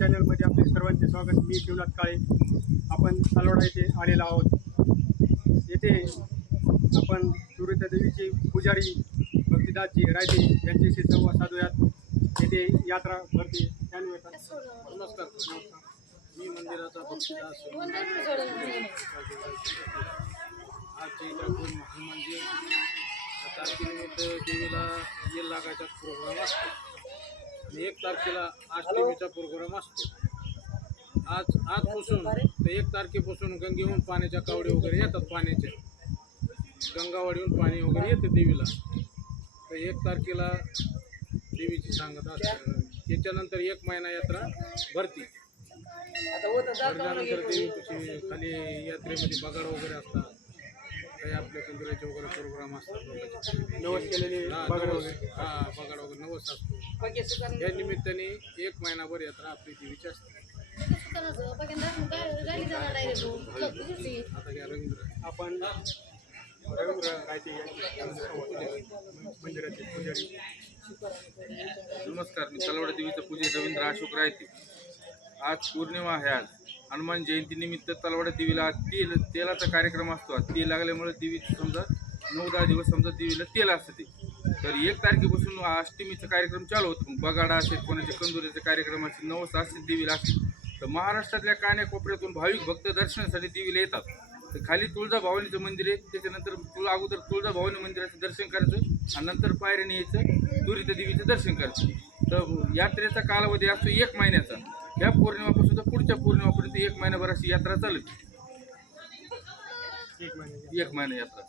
चॅनलमध्ये आपले सर्वांचे स्वागत. मी शिवनाथ काळे. आपण सालोडा येथे आलेलो आहोत. येथे आपण सुरता देवीचे पुजारी भक्तिदासजी रायते यांच्याशी संवाद साधूयात. येथे यात्रा भरते. नमस्कार. मी मंदिराचा भक्तदास. आजच्या इथं तारखेनिमित्त देवीला येल लागायचा प्रोग्राम असतो. आणि एक तारखेला अष्टमीचा प्रोग्राम असतो. आज आजपासून ते एक तारखेपासून गंगेहून पाण्याच्या कावडे वगैरे येतात पाण्याचे. गंगावाडीहून पाणी वगैरे येते देवीला. तर एक तारखेला देवीची सांगत असते. त्याच्यानंतर एक महिना यात्रा भरती. भरल्यानंतर देवीपाशी खाली यात्रेमध्ये बगाड वगैरे असतात. काही आपल्या कंदिराचे वगैरे प्रोग्राम असतात. हा. हा बगाड वगैरे नवस असतो. या निमित्ताने एक महिनाभर यात्रा आपली देवीची असते. आता घ्या रवींद्र. आपण रवींद्र रायते मंदिराचे पुजारी. नमस्कार मी तलवाडा देवीचा पूजक रवींद्र अशोक रायते. आज पौर्णिमा आहे आज. हनुमान जयंतीनिमित्त तलवाडा देवीला तेल तेलाचा कार्यक्रम असतो. आज तेल लागल्यामुळे देवीचं समजा नऊ दहा दिवस समजा देवीला तेल असतं ते. तर एक तारखेपासून अष्टमीचा कार्यक्रम चालू होतो. मग बगाडा असेल कोणाचे कंदुरीचे कार्यक्रम असेल नवस असेल देवीला असेल तर महाराष्ट्रातल्या कान्याकोपऱ्यातून भाविक भक्त दर्शनासाठी देवीला येतात. तर खाली तुळजा भवानीचं मंदिर आहे. त्याच्यानंतर तुला अगोदर तुळजा भवानी मंदिराचं दर्शन करायचं आणि नंतर पायऱ्याने यायचं दुरिता देवीचं दर्शन करायचं. तर यात्रेचा कालावधी असतो एक महिन्याचा. ह्या पौर्णिमापासून तर पुढच्या पौर्णिमापर्यंत एक महिनाभर अशी यात्रा चालते एक महिना यात्रा.